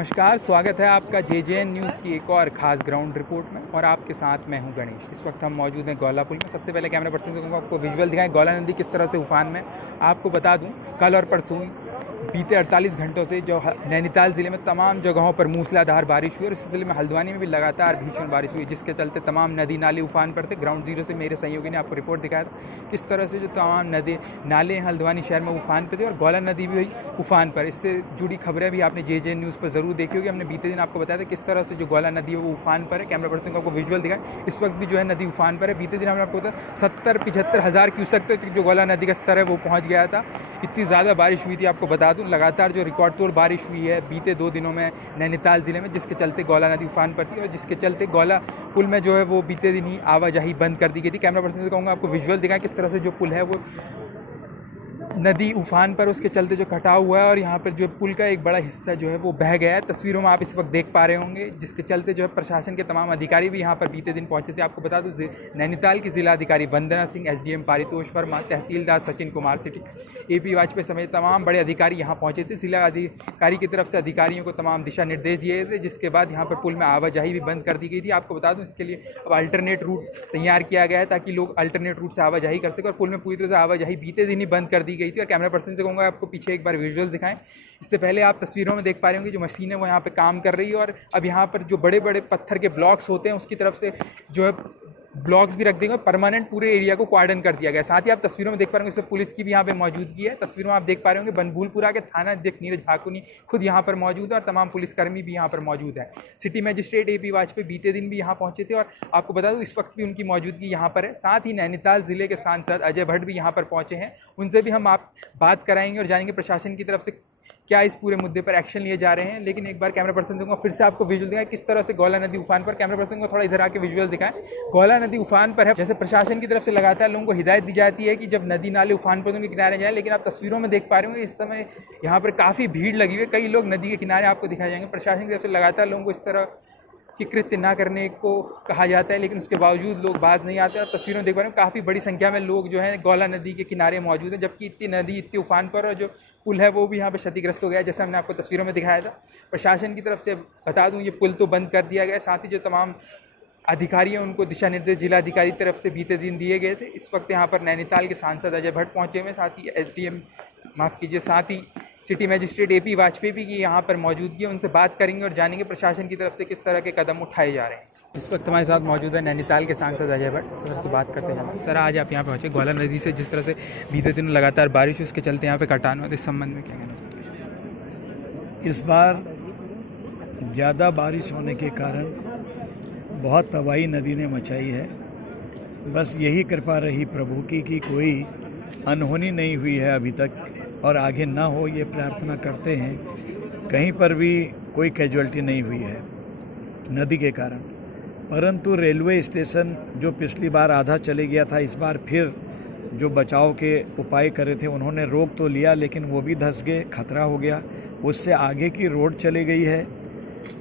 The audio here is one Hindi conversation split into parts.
नमस्कार, स्वागत है आपका जेजेएन न्यूज़ की एक और ख़ास ग्राउंड रिपोर्ट में। और आपके साथ मैं हूं गणेश। इस वक्त हम मौजूद हैं गौला पुल में। सबसे पहले कैमरा पर्सन को आपको विजुअल दिखाएं गौला नदी किस तरह से उफान में। आपको बता दूं, कल और परसों बीते 48 घंटों से जो नैनीताल ज़िले में तमाम जगहों पर मूसलाधार बारिश हुई और इस ज़िले में हल्द्वानी में भी लगातार भीषण बारिश हुई, जिसके चलते तमाम नदी नाले उफान पर थे। ग्राउंड जीरो से मेरे सहयोगी ने आपको रिपोर्ट दिखाया था किस तरह से जो तमाम नदी नाले हल्द्वानी शहर में उफान पर थे और गौला नदी भी हुई उफान पर। इससे जुड़ी खबरें भी आपने जेजेएन न्यूज़ पर ज़रूर देखी होगी। हमने बीते दिन आपको बताया था किस तरह से जो गौला नदी है वो उफान पर है। कैमरा पर्सन को आपको विजुअल दिखाएं, इस वक्त भी जो है नदी उफान पर है। बीते दिन हमने आपको बताया 70-75 हज़ार क्यूसेक तक जो गौला नदी का स्तर है वो पहुँच गया था। इतनी ज़्यादा बारिश हुई थी। आपको बता दूं, लगातार जो रिकॉर्ड तोड़ बारिश हुई है बीते 2 दिनों में नैनीताल ज़िले में, जिसके चलते गौला नदी उफान पर थी और जिसके चलते गौला पुल में जो है वो बीते दिन ही आवाजाही बंद कर दी गई थी। कैमरा पर्सन से कहूँगा आपको विजुअल दिखाएं किस तरह से जो पुल है वो नदी उफान पर, उसके चलते जो कटाव हुआ है और यहाँ पर जो पुल का एक बड़ा हिस्सा जो है वो बह गया है। तस्वीरों में आप इस वक्त देख पा रहे होंगे, जिसके चलते जो है प्रशासन के तमाम अधिकारी भी यहाँ पर बीते दिन पहुँचे थे। आपको बता दूं, नैनीताल की जिलाधिकारी वंदना सिंह, एसडीएम पारितोष वर्मा, तहसीलदार सचिन कुमार सिटी, एपी वाजपेयी समेत तमाम बड़े अधिकारी यहाँ पहुँचे थे। जिला अधिकारी की तरफ से अधिकारियों को तमाम दिशा निर्देश दिए थे, जिसके बाद यहाँ पर पुल में आवाजाही भी बंद कर दी गई थी। आपको बता दूँ, इसके लिए अब अल्टरनेट रूट तैयार किया गया है ताकि लोग अल्टरनेट रूट से आवाजाही कर सकें और पुल में पूरी तरह से आवाजाही बीते दिन ही बंद कर दी गई थी। और कैमरा पर्सन से कहूँगा आपको पीछे एक बार विजुअल दिखाएं। इससे पहले आप तस्वीरों में देख पा रहे होंगे जो मशीन है वो यहाँ पे काम कर रही है और अब यहाँ पर जो बड़े बड़े पत्थर के ब्लॉक्स होते हैं उसकी तरफ से जो है ब्लॉक्स भी रख देंगे और परमानेंट पूरे एरिया को क्वार्डन कर दिया गया। साथ ही आप तस्वीरों में देख पा रहे होंगे इसमें पुलिस की भी यहाँ पे मौजूदगी है। तस्वीरों में आप देख पा रहे होंगे बनभूलपुरा के थाना अध्यक्ष नीरज भाकुनी खुद यहाँ पर मौजूद है और तमाम पुलिसकर्मी भी यहाँ पर मौजूद है। सिटी मजिस्ट्रेट एपी वाजपेयी बीते दिन भी यहाँ पहुंचे थे और आपको बता दूं इस वक्त भी उनकी मौजूदगी यहाँ पर है। साथ ही नैनीताल जिले के सांसद अजय भट्ट भी यहाँ पर पहुंचे हैं, उनसे भी हम आप बात कराएंगे और जानेंगे प्रशासन की तरफ से क्या इस पूरे मुद्दे पर एक्शन लिए जा रहे हैं। लेकिन एक बार कैमरा पर्सन दूंगा फिर से आपको विजुअल दिखाएं किस तरह से गौला नदी उफान पर। कैमरा पर्सन को थोड़ा इधर आके विजुअल दिखाएं। गौला नदी उफान पर है। जैसे प्रशासन की तरफ से लगातार लोगों को हिदायत दी जाती है कि जब नदी नाले उफान पर उनके किनारे जाएं, लेकिन आप तस्वीरों में देख पा रहे होंगे इस समय यहाँ पर काफ़ी भीड़ लगी हुई है। कई लोग नदी के किनारे आपको दिखाए जाएंगे। प्रशासन की तरफ से लगातार लोगों को इस तरह कि कृत्य ना करने को कहा जाता है, लेकिन उसके बावजूद लोग बाज नहीं आते। और तस्वीरों में देख पा रहे हैं काफ़ी बड़ी संख्या में लोग जो है गौला नदी के किनारे मौजूद हैं, जबकि इतनी नदी इतनी उफान पर और जो पुल है वो भी यहाँ पे क्षतिग्रस्त हो गया है, जैसे हमने आपको तस्वीरों में दिखाया था। प्रशासन की तरफ से बता दूँ ये पुल तो बंद कर दिया गया है। साथ ही जो तमाम अधिकारी हैं उनको दिशा निर्देश जिलाधिकारी की तरफ से बीते दिन दिए गए थे। इस वक्त यहाँ पर नैनीताल के सांसद अजय भट्ट पहुँचे हुए, साथ ही एसडीएम साथ ही सिटी मजिस्ट्रेट एपी वाजपेयी भी की यहाँ पर मौजूदगी है। उनसे बात करेंगे और जानेंगे प्रशासन की तरफ से किस तरह के कदम उठाए जा रहे हैं। इस वक्त हमारे साथ मौजूद है नैनीताल के सांसद अजय भट्ट। सर से बात करते हैं। सर, आज आप यहाँ पहुँचे गौला नदी से जिस तरह से बीते दिन लगातार बारिश हुई उसके चलते यहाँ पे कटान हुआ, इस संबंध में क्या कहना? इस बार ज़्यादा बारिश होने के कारण बहुत तबाही नदी ने मचाई है। बस यही कृपा रही प्रभु की कि कोई अनहोनी नहीं हुई है अभी तक और आगे ना हो, ये प्रार्थना करते हैं। कहीं पर भी कोई कैजुअल्टी नहीं हुई है नदी के कारण। परंतु रेलवे स्टेशन जो पिछली बार आधा चले गया था, इस बार फिर जो बचाव के उपाय करे थे उन्होंने रोक तो लिया, लेकिन वो भी धंस गए, खतरा हो गया। उससे आगे की रोड चली गई है।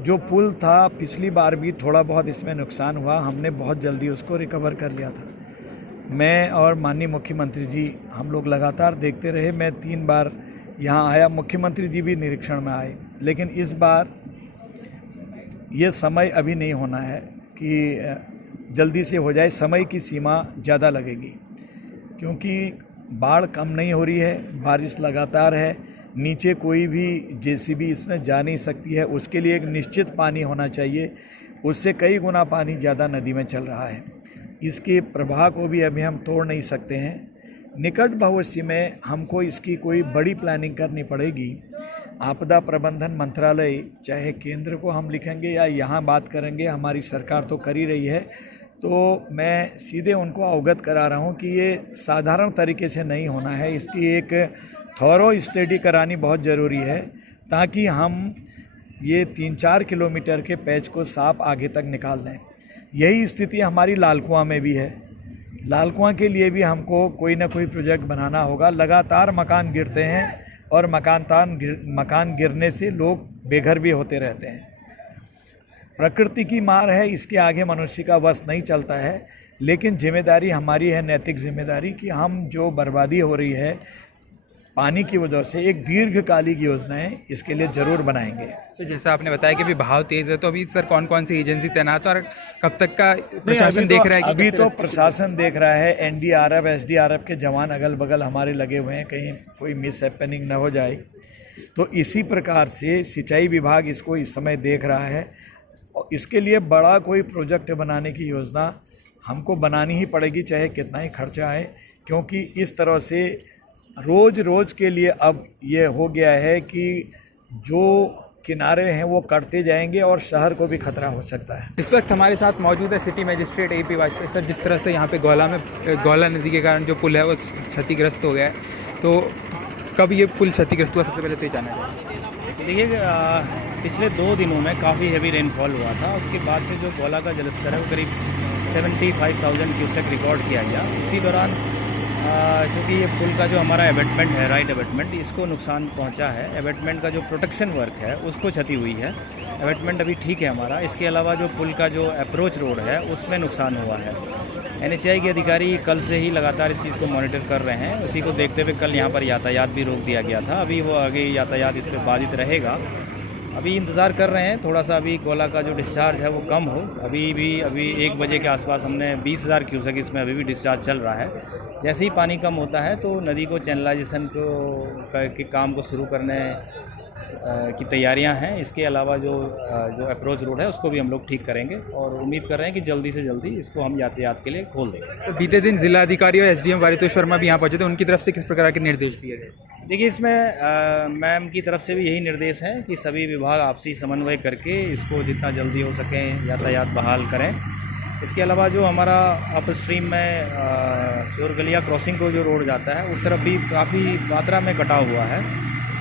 जो पुल था पिछली बार भी थोड़ा बहुत इसमें नुकसान हुआ, हमने बहुत जल्दी उसको रिकवर कर लिया था। मैं और माननीय मुख्यमंत्री जी हम लोग लगातार देखते रहे। मैं 3 बार यहाँ आया, मुख्यमंत्री जी भी निरीक्षण में आए, लेकिन इस बार ये समय अभी नहीं होना है कि जल्दी से हो जाए। समय की सीमा ज़्यादा लगेगी क्योंकि बाढ़ कम नहीं हो रही है, बारिश लगातार है। नीचे कोई भी जेसीबी इसमें जा नहीं सकती है, उसके लिए एक निश्चित पानी होना चाहिए। उससे कई गुना पानी ज़्यादा नदी में चल रहा है। इसके प्रवाह को भी अभी हम तोड़ नहीं सकते हैं। निकट भविष्य में हमको इसकी कोई बड़ी प्लानिंग करनी पड़ेगी। आपदा प्रबंधन मंत्रालय, चाहे केंद्र को हम लिखेंगे या यहाँ बात करेंगे, हमारी सरकार तो कर ही रही है, तो मैं सीधे उनको अवगत करा रहा हूँ कि ये साधारण तरीके से नहीं होना है। इसकी एक थॉरो स्टडी करानी बहुत ज़रूरी है ताकि हम ये 3-4 किलोमीटर के पैच को साफ आगे तक निकाल दें। यही स्थिति हमारी लाल कुआं में भी है। लाल कुआं के लिए भी हमको कोई ना कोई प्रोजेक्ट बनाना होगा। लगातार मकान गिरते हैं और मकान गिरने से लोग बेघर भी होते रहते हैं। प्रकृति की मार है, इसके आगे मनुष्य का वश नहीं चलता है। लेकिन जिम्मेदारी हमारी है, नैतिक जिम्मेदारी, कि हम जो बर्बादी हो रही है पानी की वजह से एक दीर्घकालिक योजनाएं इसके लिए जरूर बनाएंगे। सर जैसा आपने बताया कि अभी बहाव तेज़ है, तो अभी सर कौन कौन सी एजेंसी तैनात है और कब तक का प्रशासन देख रहा है कि अभी कैसे तो रेस्क्यू? प्रशासन देख रहा है, एनडीआरएफ एसडीआरएफ के जवान अगल बगल हमारे लगे हुए हैं, कहीं कोई मिस हैपनिंग न हो जाए। तो इसी प्रकार से सिंचाई विभाग इसको इस समय देख रहा है और इसके लिए बड़ा कोई प्रोजेक्ट बनाने की योजना हमको बनानी ही पड़ेगी, चाहे कितना ही खर्चा आए, क्योंकि इस तरह से रोज़ रोज़ के लिए अब ये हो गया है कि जो किनारे हैं वो कटते जाएंगे और शहर को भी खतरा हो सकता है। इस वक्त हमारे साथ मौजूद है city magistrate AP Vajpayee. Sir जिस तरह से यहाँ पे गौला नदी के कारण जो पुल है वो क्षतिग्रस्त हो गया है, तो कब ये पुल क्षतिग्रस्त हुआ, सबसे पहले तो ये जानना चाहिए। देखिए, पिछले 2 दिनों में काफ़ी हेवी रेनफॉल हुआ था। उसके बाद से जो गौला का जलस्तर है वो करीब 75,000 क्यूसेक रिकॉर्ड किया गया। उसी दौरान चूँकि ये पुल का जो हमारा एबेटमेंट है, राइट एबेटमेंट, इसको नुकसान पहुंचा है। एबेटमेंट का जो प्रोटेक्शन वर्क है उसको क्षति हुई है। एबेटमेंट अभी ठीक है हमारा। इसके अलावा जो पुल का जो अप्रोच रोड है उसमें नुकसान हुआ है। NHAI के अधिकारी कल से ही लगातार इस चीज़ को मॉनिटर कर रहे हैं। उसी को देखते हुए कल यहाँ पर यातायात भी रोक दिया गया था। अभी वो आगे यातायात इस पर बाधित रहेगा। अभी इंतज़ार कर रहे हैं थोड़ा सा, अभी गौला का जो डिस्चार्ज है वो कम हो। अभी 1 बजे के आसपास हमने 20,000 क्यूसेक इसमें अभी भी डिस्चार्ज चल रहा है। जैसे ही पानी कम होता है तो नदी को चैनलाइजेशन के काम को शुरू करने की तैयारियां हैं। इसके अलावा जो अप्रोच रोड है उसको भी हम लोग ठीक करेंगे और उम्मीद कर रहे हैं कि जल्दी से जल्दी इसको हम यातायात के लिए खोल देंगे। सर बीते दिन जिला अधिकारी और SDM वारितोष शर्मा भी यहाँ पहुँचे थे, उनकी तरफ से किस प्रकार के निर्देश दिए गए? देखिए, इसमें मैम की तरफ से भी यही निर्देश है कि सभी विभाग आपसी समन्वय करके इसको जितना जल्दी हो सके यातायात बहाल करें। इसके अलावा जो हमारा अप स्ट्रीम में शोरगलिया क्रॉसिंग को जो रोड जाता है उस तरफ भी काफ़ी मात्रा में कटा हुआ है।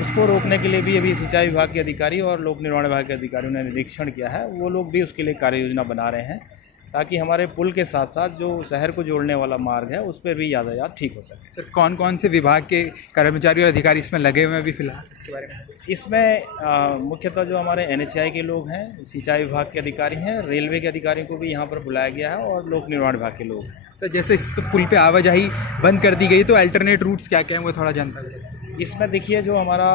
उसको रोकने के लिए भी अभी सिंचाई विभाग के अधिकारी और लोक निर्माण विभाग के अधिकारियों ने निरीक्षण किया है। वो लोग भी उसके लिए कार्य योजना बना रहे हैं ताकि हमारे पुल के साथ साथ जो शहर को जोड़ने वाला मार्ग है उस पर भी यातायात ठीक हो सके। सर कौन कौन से विभाग के कर्मचारी और अधिकारी इसमें लगे हुए हैं अभी फिलहाल, इसके बारे में? इसमें मुख्यतः जो हमारे NHAI के लोग हैं, सिंचाई विभाग के अधिकारी हैं, रेलवे के अधिकारियों को भी यहाँ पर बुलाया गया है और लोक निर्माण विभाग के लोग हैं। सर जैसे इस पुल पे आवाजाही बंद कर दी गई, तो अल्टरनेट रूट्स क्या क्या हैं वो थोड़ा जानकारी दें। इसमें देखिए, जो हमारा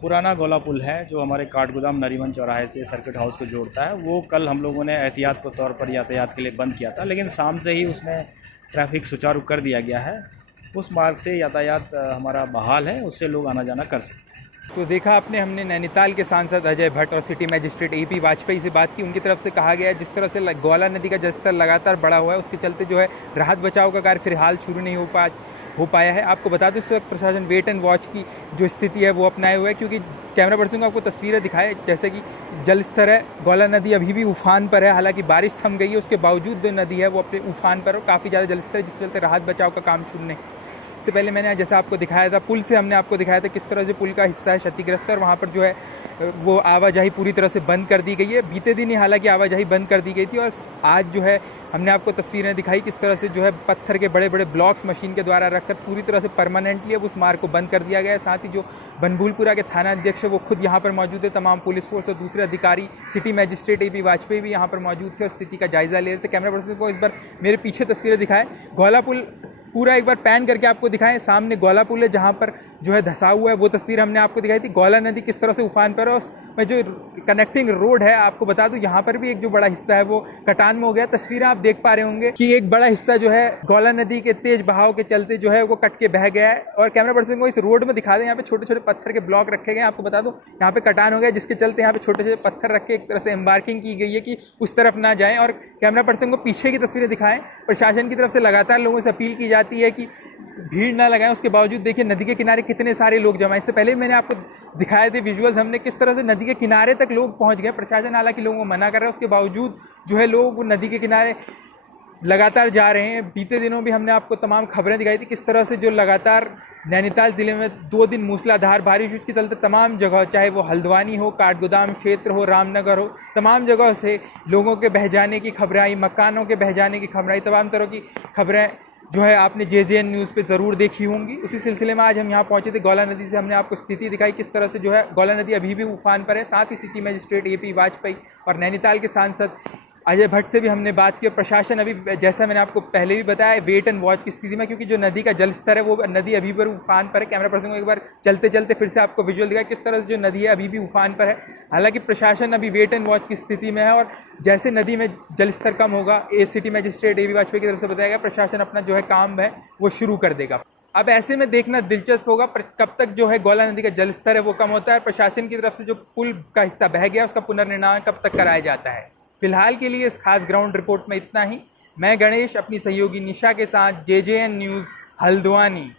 पुराना गौला पुल है जो हमारे काठगोदाम नरीमन चौराहे से सर्किट हाउस को जोड़ता है, वो कल हम लोगों ने एहतियात के तौर पर यातायात के लिए बंद किया था, लेकिन शाम से ही उसमें ट्रैफिक सुचारू कर दिया गया है। उस मार्ग से यातायात हमारा बहाल है, उससे लोग आना जाना कर सकते हैं। तो देखा आपने, हमने नैनीताल के सांसद अजय भट्ट और सिटी मजिस्ट्रेट AP वाजपेयी से बात की। उनकी तरफ से कहा गया है जिस तरह से गौला नदी का जलस्तर लगातार बढ़ा हुआ है, उसके चलते जो है राहत बचाव का कार्य फिलहाल शुरू नहीं हो पाया है। आपको बता दूं इस वक्त प्रशासन वेट एंड वॉच की जो स्थिति है वो अपनाए हुए है, क्योंकि कैमरा पर्सन को आपको तस्वीरें दिखाए जैसे कि जल स्तर है, गौला नदी अभी भी उफान पर है। हालांकि बारिश थम गई है, उसके बावजूद जो नदी है वो अपने उफान पर और काफ़ी ज़्यादा जलस्तर है, जिसके चलते राहत बचाव का काम शुरू नहीं। इससे पहले मैंने जैसा आपको दिखाया था, पुल से हमने आपको दिखाया था किस तरह से पुल का हिस्सा है क्षतिग्रस्त है और वहाँ पर जो है वो आवाजाही पूरी तरह से बंद कर दी गई है। बीते दिन ही हालांकि आवाजाही बंद कर दी गई थी और आज जो है हमने आपको तस्वीरें दिखाई किस तरह से जो है पत्थर के बड़े बड़े ब्लॉक्स मशीन के द्वारा रखकर पूरी तरह से परमानेंटली अब उस मार्ग को बंद कर दिया गया है। साथ ही जो बनभूलपुरा के थाना अध्यक्ष है वो खुद यहाँ पर मौजूद है, तमाम पुलिस फोर्स और दूसरे अधिकारी, सिटी मजिस्ट्रेट AP वाजपेयी भी यहाँ पर मौजूद थे और स्थिति का जायजा ले रहे थे। कैमरा पर्सन को इस बार मेरे पीछे तस्वीरें दिखाएं, गौला पुल पूरा एक बार पैन करके आपको दिखाएं। सामने गौला पुल है जहाँ पर जो है धंसा हुआ है, वो तस्वीर हमने आपको दिखाई थी। गौला नदी किस तरह से उफान पर, और जो कनेक्टिंग रोड है आपको बता दूं यहाँ पर भी एक जो बड़ा हिस्सा है वो कटान में हो गया। तस्वीरें आप देख पा रहे होंगे कि एक बड़ा हिस्सा जो है गौला नदी के तेज बहाव के चलते जो है वो कट के बह गया है। और कैमरा पर्सन को इस रोड में दिखा दें, यहाँ पे छोटे छोटे पत्थर के ब्लॉक रखे गए। आपको बता दूं यहाँ पे कटान हो गया, जिसके चलते यहाँ पे छोटे छोटे पत्थर रख के एक तरह से एम्बार्किंग की गई है कि उस तरफ ना जाएं। और कैमरा पर्सन को पीछे की तस्वीरें दिखाएं। प्रशासन की तरफ से लगातार लोगों से अपील की जाती है कि भीड़ ना लगाएं, उसके बावजूद देखिए नदी के किनारे कितने सारे लोग जमा। इससे पहले मैंने आपको दिखाए थे विजुअल्स, हमने किस तरह से नदी के किनारे तक लोग पहुंच गए। प्रशासन हालांकि लोगों को मना कर रहा है, उसके बावजूद जो है लोग नदी के किनारे लगातार जा रहे हैं। बीते दिनों भी हमने आपको तमाम खबरें दिखाई थी किस तरह से जो लगातार नैनीताल ज़िले में 2 दिन मूसलाधार बारिश, उसके चलते तमाम जगह, चाहे वो हल्द्वानी हो, काठगोदाम क्षेत्र हो, रामनगर हो, तमाम जगह से लोगों के बह जाने की खबरें आई, मकानों के बह जाने की खबरें आई। तमाम तरह की खबरें जो है आपने JJN न्यूज़ पे ज़रूर देखी होंगी। उसी सिलसिले में आज हम यहाँ पहुँचे थे गौला नदी से, हमने आपको स्थिति दिखाई किस तरह से जो है गौला नदी अभी भी उफान पर है। साथ ही सिटी मजिस्ट्रेट AP वाजपेयी और नैनीताल के सांसद अजय भट्ट से भी हमने बात की और प्रशासन अभी, जैसा मैंने आपको पहले भी बताया, वेट एंड वॉच की स्थिति में, क्योंकि जो नदी का जल स्तर है वो नदी अभी भी उफान पर है। कैमरा पर्सन को एक बार चलते चलते फिर से आपको विजुअल दिखाया किस तरह से जो नदी है अभी भी उफान पर है। हालांकि प्रशासन अभी वेट एंड वॉच की स्थिति में है और जैसे नदी में जल स्तर कम होगा, सिटी मजिस्ट्रेट ए.बी. वाजपेयी की तरफ से बताया गया, प्रशासन अपना जो है काम है वो शुरू कर देगा। अब ऐसे में देखना दिलचस्प होगा कब तक जो है गौला नदी का जल स्तर है वो कम होता है, प्रशासन की तरफ से जो पुल का हिस्सा बह गया उसका पुनर्निर्माण कब तक कराया जाता है। फिलहाल के लिए इस खास ग्राउंड रिपोर्ट में इतना ही। मैं गणेश अपनी सहयोगी निशा के साथ JJN न्यूज़ हल्द्वानी।